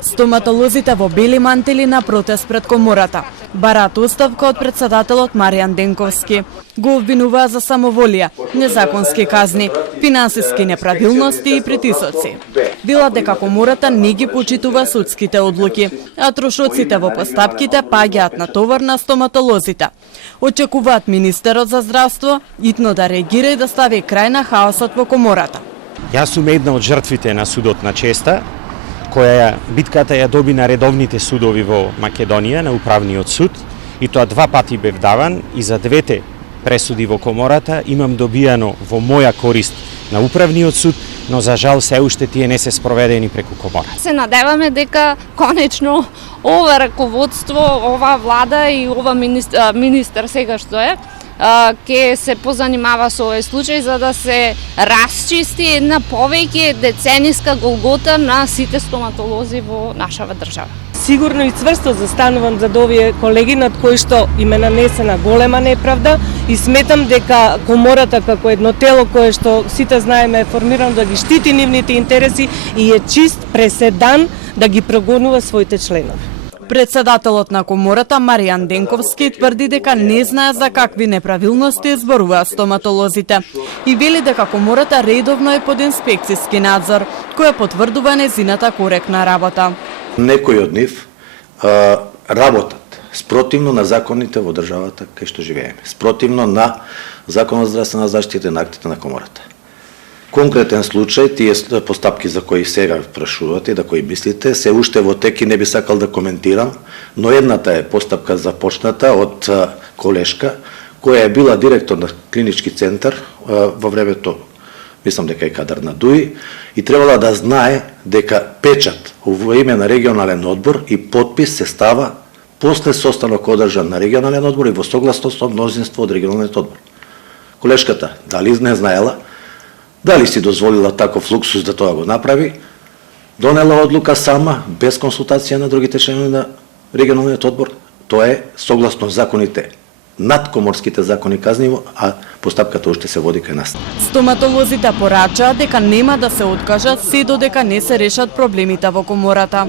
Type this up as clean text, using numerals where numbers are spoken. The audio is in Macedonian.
Стоматолозите во бели мантили на протест пред комората бараат оставка од претседателот Маријан Денковски. Го обвинуваа за самоволија, незаконски казни, финансиски неправилности и притисоци. Велат дека комората не ги почитува судските одлуки, а трошоците во постапките паѓаат на товар на стоматолозите. Очекуваат министерот за здравство итно да реагира и да стави крај на хаосот во комората. Јас сум една од жртвите на судот на честа, која битката ја доби на редовните судови во Македонија, на управниот суд, и тоа 2 пати бев даван и за двете пресуди во комората имам добијано во моја корист на управниот суд, но за жал се уште тие не се спроведени преку комора. Се надеваме дека конечно ова раководство, ова влада и ова министер сега што е, ќе се позанимава со овој случај за да се расчисти една повеќе децениска голгота на сите стоматолози во нашава држава. Сигурно и цврсто застанувам за овие колеги над кои што им е нанесена голема неправда и сметам дека комората како едно тело кое што сите знаеме е формирано да ги штити нивните интереси и е чист преседан да ги прогонува своите членови. Председателот на комората Маријан Денковски тврди дека не знае за какви неправилности зборуваат стоматолозите и вели дека комората редовно е под инспекцијски надзор, кој потврдува незината коректна работа. Некои од нив работат спротивно на законите во државата кај што живееме, спротивно на Законот за здравствена заштита и на актите на комората. Конкретен случај, тие постапки за кои сега прашувате и да кои мислите, се уште во тек и не би сакал да коментирам, но едната е постапка започната од колешка, која е била директор на клинички центар во времето, мислам дека е кадар на ДУИ, и требала да знае дека печат во име на регионален одбор и подпис се става после состанок одржан на регионален одбор и во согласност со мнозинство од регионалниот одбор. Колешката дали не знаела, дали си дозволила таков луксус да тоа го направи, донела одлука сама, без консултација на другите членови на регионалниот одбор, тоа е согласно законите, надкоморските закони казниво, а постапката уште се води кај нас. Стоматолозите порачаат дека нема да се откажат се додека не се решат проблемите во комората.